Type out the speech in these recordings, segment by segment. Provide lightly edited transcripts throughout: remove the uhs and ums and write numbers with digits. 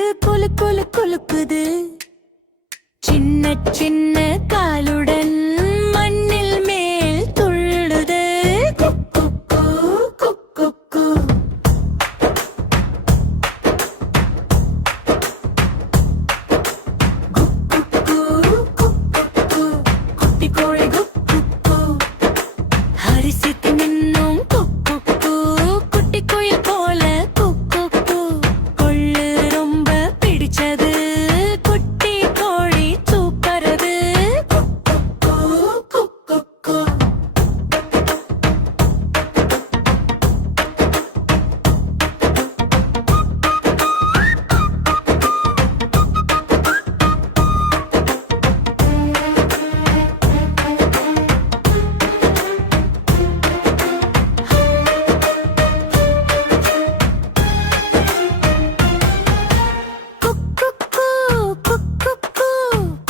குலு குலு குலுக்குது. சின்ன சின்ன காலுடன் மண்ணில் மேல் துள்ளுது. குக்கு குக்கு குக்கு. குட்டி கோழி குக்கு. அரிசி தின்னும் குக்கு. குட்டி கோயில் போல குக்கு. கொள்ளு ரொம்ப பிடிச்சது. குட்டி கோழி தூக்கறது. குக்கு குக்கு.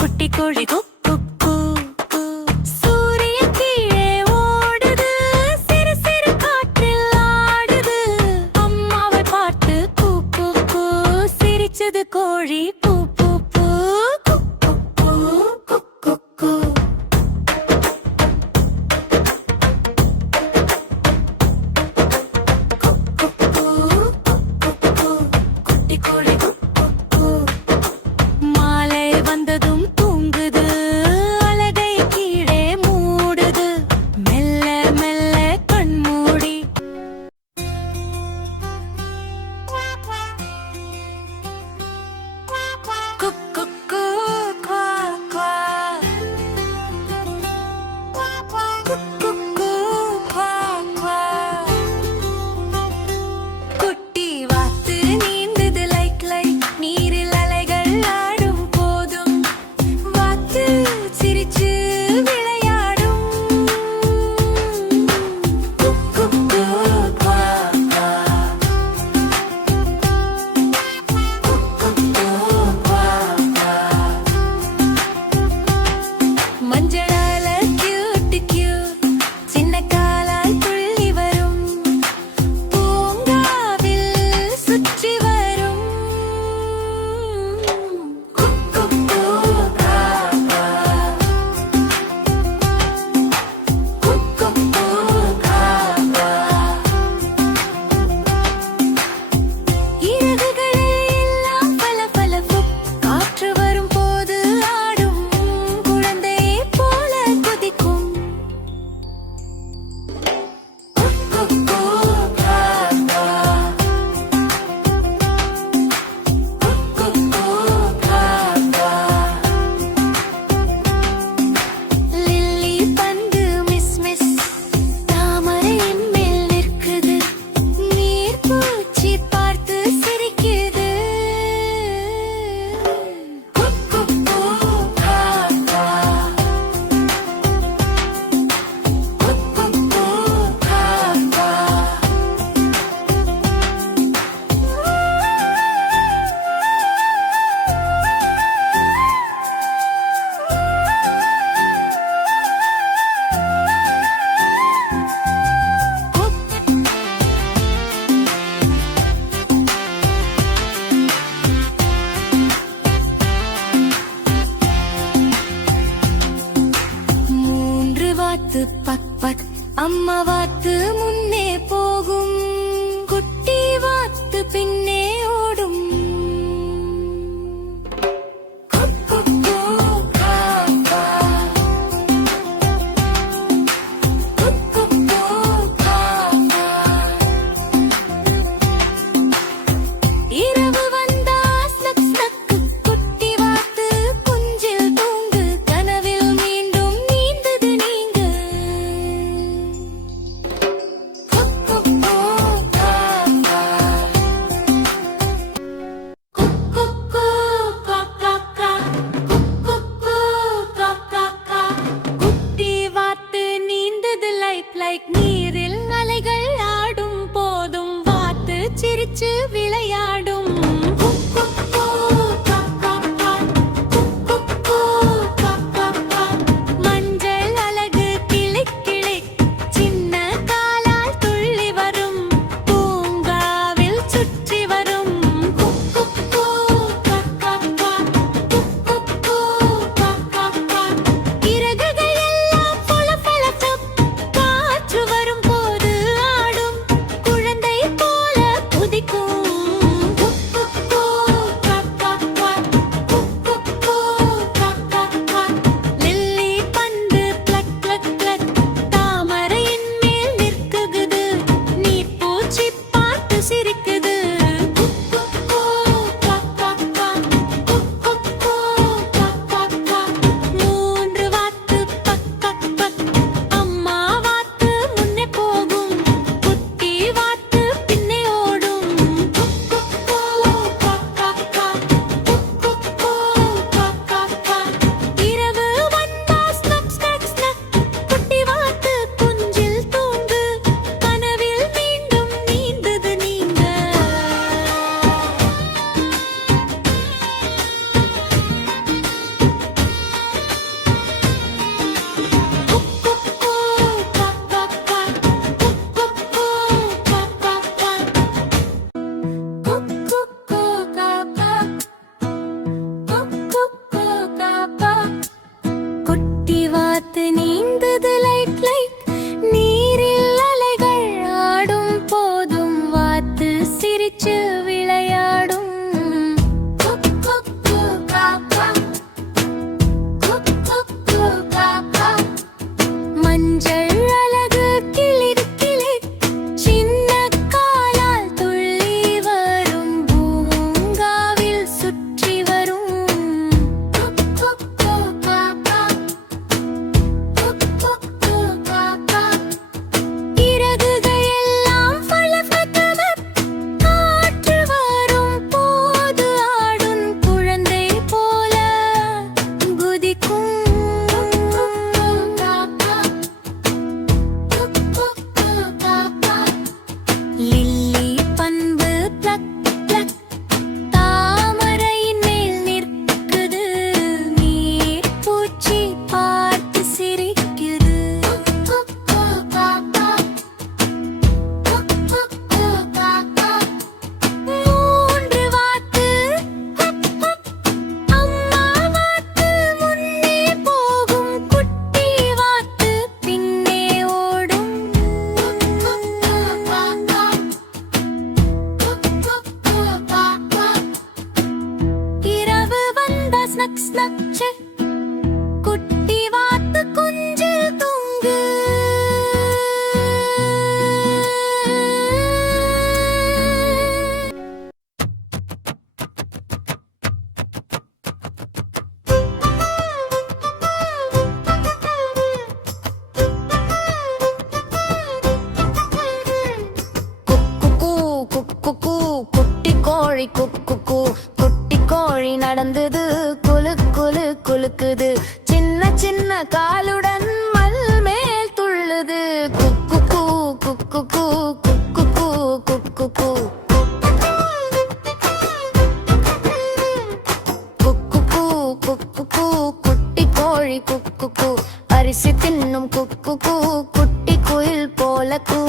குட்டி கோழி குக்கு. சூரியன் கீழே ஓடுது. சிறு சிறு காற்றில் ஆடுது. அம்மாவை பார்த்து கூக்கு. சிரிச்சது கோழி பூ பூ பூ. குக்கு குக்கு. குட்டி கோழி குக்கு. மாலை வந்ததும் தூங்குது. அலகை கீழே மூடுது. மெல்ல மெல்ல கண் மூடி. குக்கு குவா குவா. குக்கு குவா குவா. குட்டி வாத்து நீந்தது லைக் லைக். நீரில் அலைகள் ஆடும் போதும் வாத்து சிரிச்சு விளையாடும். குக்கு குவா குவா. குக்கு குவா குவா. மஞ்சளால கியூட் கியூட். சின்ன காலால் துள்ளி வரும். பூங்காவில் சுற்றி வரும். குக்கு குவா குவா. குக்கு குவா குவா. இறகுகள் எல்லாம் பளபளப்பு. காற்று வரும் போது ஆடும். குழந்தையை போல குதிக்கும். குக்கு குவா குவா. குக்கு குவா குவா. லில்லி பந்து மிஸ் மிஸ். தாமரையின் மேல் நிற்குது. நீர் பூச்சி பார்த்து சிரிக்குது. குக்கு குவா குவா. குக்கு குவா குவா. மூன்று வாத்து பக் பக். அம்மா வாத்து முன்னே போகும். குட்டி வாத்து பின்னே ஓடும். குக்கு குவா குவா. குக்கு குவா குவா. இரவு வந்தா ஸ்னக் ஸ்னக். குட்டி வாத்து குஞ்சில் தூங்கு. கனவில் மீண்டும் நீந்தது நீங்க. குக்கு ஸ்னக் ஸ்னக் செ குட்டி வாத்து குஞ்சில் தூங்கு குக்கு குட்டி கோழி குக்கு குட்டி கோழி நடந்தது குலு குலு குலுக்குது சின்ன சின்ன காலுடன் மல் மேல் துள்ளுது குக்கு குக்கு குக்கு குக்கு குக்கு குட்டி கோழி குக்கு அரிசி தின்னும் குக்கு குட்டி குயில் போல கூ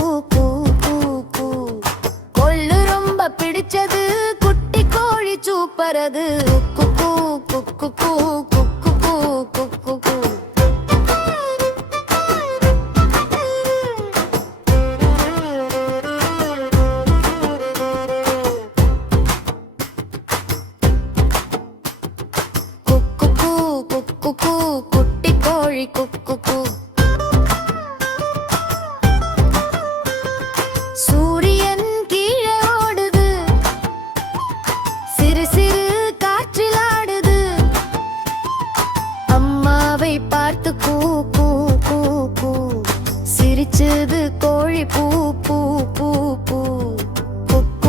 கொள்ளு ரொம்ப பிடிச்சது குட்டி கோழி சூப்பரது குக்கு குக்கு குக்கு குக்கு குக்கு குட்டி கோழி குக்கு சூரியன் கீழே ஓடுது சிறு சிறு காற்றில் ஆடுது அம்மாவை பார்த்து கூ கூ கூ கூ சிரிச்சது கோழி பூ பூ பூ பூ குக்கு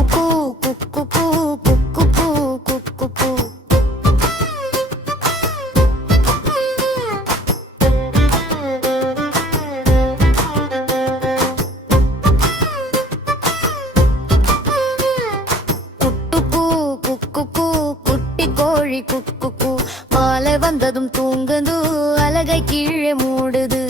குக்கு குக்கு குக்கு குட்டி கோழி குக்கு மாலை வந்ததும் தூங்குது அலகை கீழே மூடுது